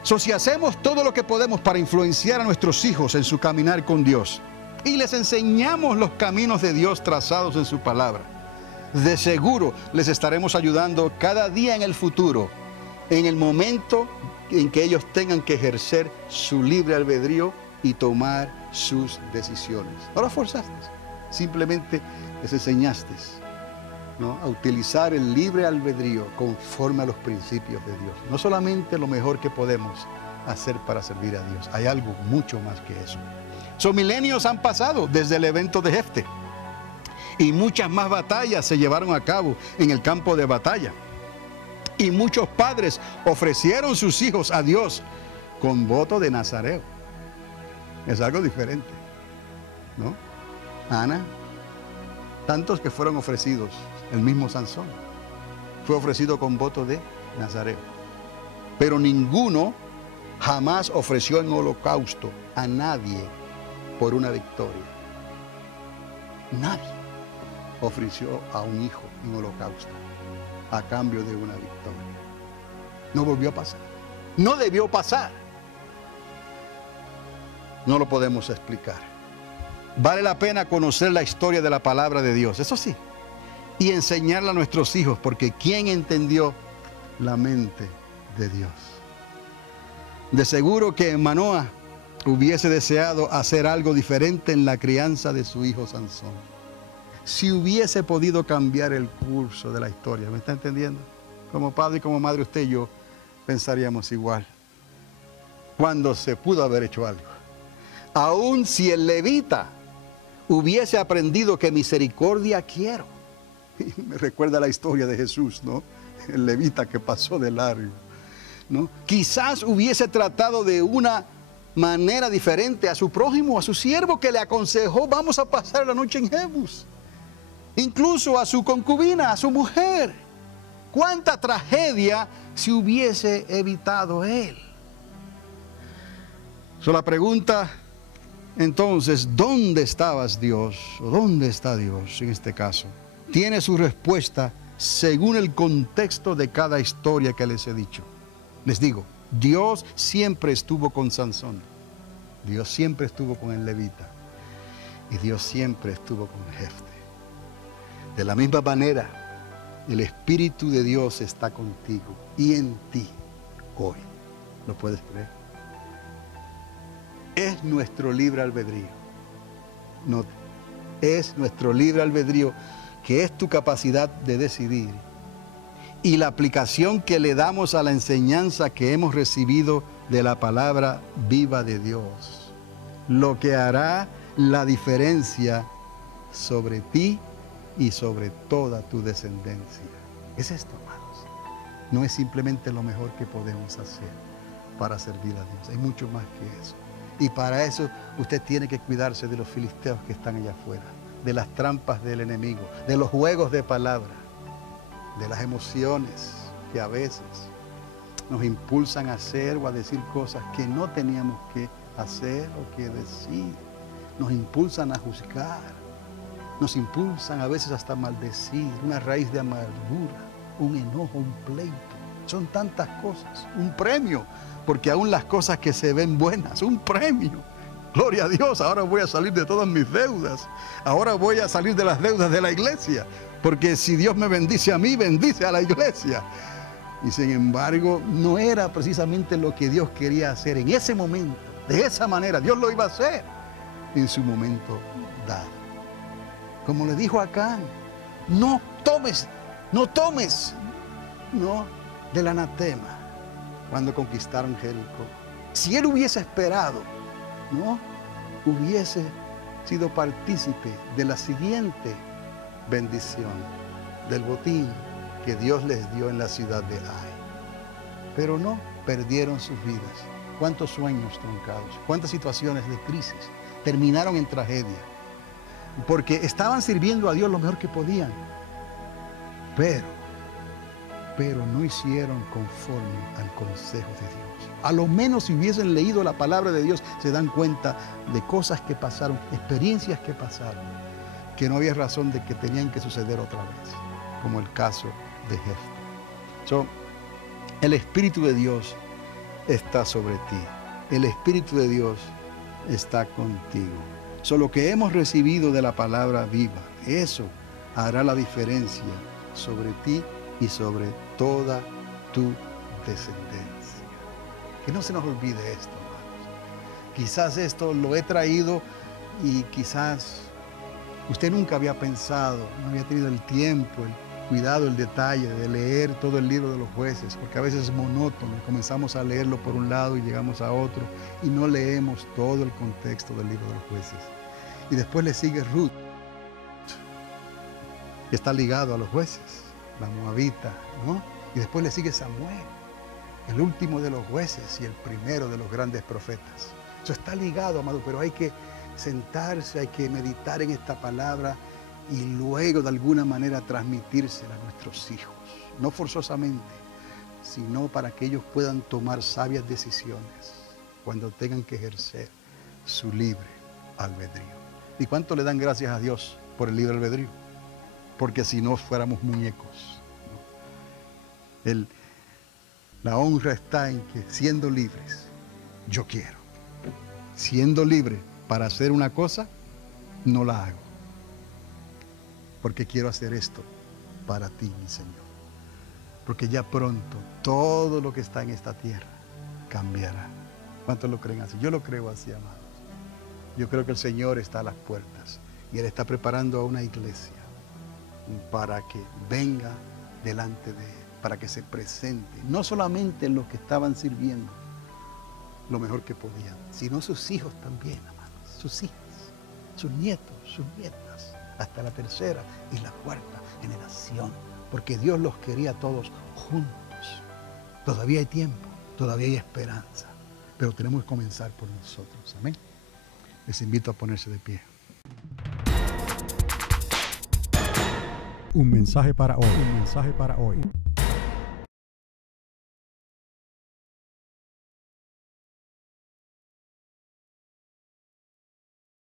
Si hacemos todo lo que podemos para influenciar a nuestros hijos en su caminar con Dios y les enseñamos los caminos de Dios trazados en su palabra, De seguro les estaremos ayudando cada día en el futuro, en el momento en que ellos tengan que ejercer su libre albedrío y tomar sus decisiones. No los forzaste, simplemente les enseñaste, ¿no?, a utilizar el libre albedrío conforme a los principios de Dios. No solamente lo mejor que podemos hacer para servir a Dios, hay algo mucho más que eso. Milenios han pasado desde el evento de Jefte y muchas más batallas se llevaron a cabo en el campo de batalla. Y muchos padres ofrecieron sus hijos a Dios con voto de nazareo. Es algo diferente, ¿no? Ana, tantos que fueron ofrecidos, el mismo Sansón fue ofrecido con voto de nazareo. Pero ninguno jamás ofreció en holocausto a nadie por una victoria. Nadie ofreció a un hijo en holocausto a cambio de una victoria. No volvió a pasar. No debió pasar. No lo podemos explicar. Vale la pena conocer la historia de la palabra de Dios, eso sí, y enseñarla a nuestros hijos, porque ¿quién entendió la mente de Dios? De seguro que Manoah hubiese deseado hacer algo diferente en la crianza de su hijo Sansón. Si hubiese podido cambiar el curso de la historia, ¿me está entendiendo? Como padre y como madre, usted y yo pensaríamos igual. Cuando se pudo haber hecho algo. Aun si el levita hubiese aprendido que misericordia quiero. Me recuerda la historia de Jesús, ¿no? El levita que pasó de largo, ¿no? Quizás hubiese tratado de una manera diferente a su prójimo, a su siervo que le aconsejó, vamos a pasar la noche en Jebus. Incluso a su concubina, a su mujer. ¿Cuánta tragedia se hubiese evitado él? La pregunta entonces, ¿dónde estabas Dios? ¿O dónde está Dios en este caso? Tiene su respuesta según el contexto de cada historia que les he dicho. Les digo, Dios siempre estuvo con Sansón. Dios siempre estuvo con el levita. Y Dios siempre estuvo con Jefte. De la misma manera, el Espíritu de Dios está contigo y en ti hoy. ¿Lo puedes creer? Es nuestro libre albedrío. No, es nuestro libre albedrío, que es tu capacidad de decidir. Y la aplicación que le damos a la enseñanza que hemos recibido de la palabra viva de Dios. Lo que hará la diferencia sobre ti y sobre toda tu descendencia. Es esto, hermanos. No es simplemente lo mejor que podemos hacer para servir a Dios. Hay mucho más que eso. Y para eso usted tiene que cuidarse de los filisteos que están allá afuera, de las trampas del enemigo, de los juegos de palabra, de las emociones que a veces nos impulsan a hacer o a decir cosas que no teníamos que hacer o que decir. Nos impulsan a juzgar, nos impulsan a veces hasta a maldecir, una raíz de amargura, un enojo, un pleito. Son tantas cosas, un premio, porque aún las cosas que se ven buenas, un premio. Gloria a Dios, ahora voy a salir de todas mis deudas. Ahora voy a salir de las deudas de la iglesia. Porque si Dios me bendice a mí, bendice a la iglesia. Y sin embargo, no era precisamente lo que Dios quería hacer en ese momento. De esa manera, Dios lo iba a hacer en su momento dado. Como le dijo a Acán, no tomes del anatema cuando conquistaron Jericó. Si él hubiese esperado, ¿no?, hubiese sido partícipe de la siguiente bendición, del botín que Dios les dio en la ciudad de Ai. Pero no, perdieron sus vidas. Cuántos sueños truncados, cuántas situaciones de crisis terminaron en tragedia, porque estaban sirviendo a Dios lo mejor que podían, pero no hicieron conforme al consejo de Dios. A lo menos si hubiesen leído la palabra de Dios, se dan cuenta de cosas que pasaron, experiencias que pasaron, que no había razón de que tenían que suceder otra vez, como el caso de Jefte. El Espíritu de Dios está sobre ti. El Espíritu de Dios está contigo. Lo que hemos recibido de la palabra viva, eso hará la diferencia sobre ti y sobre toda tu descendencia. Que no se nos olvide esto, hermanos. Quizás esto lo he traído y quizás usted nunca había pensado, no había tenido el tiempo, el cuidado, el detalle de leer todo el libro de los jueces, porque a veces es monótono, comenzamos a leerlo por un lado y llegamos a otro y no leemos todo el contexto del libro de los jueces. Y después le sigue Ruth, que está ligado a los jueces, la moabita, ¿no? Y después le sigue Samuel, el último de los jueces y el primero de los grandes profetas. Eso está ligado, amado, pero hay que sentarse, hay que meditar en esta palabra y luego de alguna manera transmitírsela a nuestros hijos. No forzosamente, sino para que ellos puedan tomar sabias decisiones cuando tengan que ejercer su libre albedrío. ¿Y cuánto le dan gracias a Dios por el libre albedrío? Porque si no fuéramos muñecos, ¿no? La honra está en que siendo libres, yo quiero. Siendo libre para hacer una cosa, no la hago. Porque quiero hacer esto para ti, mi Señor. Porque ya pronto todo lo que está en esta tierra cambiará. ¿Cuántos lo creen así? Yo lo creo así, amados. Yo creo que el Señor está a las puertas y Él está preparando a una iglesia para que venga delante de Él, para que se presente, no solamente los que estaban sirviendo lo mejor que podían, sino sus hijos también, amados, sus hijas, sus nietos, sus nietas, hasta la tercera y la cuarta generación, porque Dios los quería a todos juntos. Todavía hay tiempo, todavía hay esperanza, pero tenemos que comenzar por nosotros, amén. Les invito a ponerse de pie. Un mensaje para hoy. Un mensaje para hoy.